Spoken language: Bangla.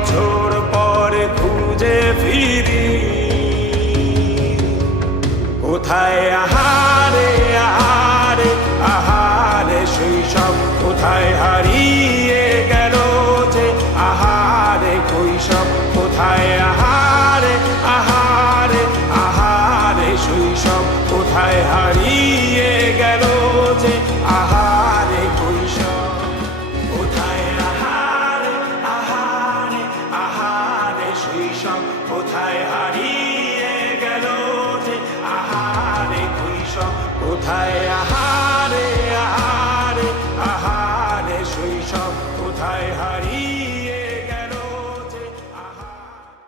বছর পরে খুঁজে ফিরি, কোথায় আহারে আহারে আহারে শৈশব, কোথায় হারিয়ে গেল যে আহারে কৈশব, কোথায় আহারে আহারে আহারে শৈশব, কোথায় হারিয়ে গেল যে আহারে কৈশব, কোথায় আহারে আহারে আহারে শৈশব, কোথায় হারিয়ে গেল যে আহারে কৈশব, কোথায় আহারে আহারে আহারে শৈশব, কোথায়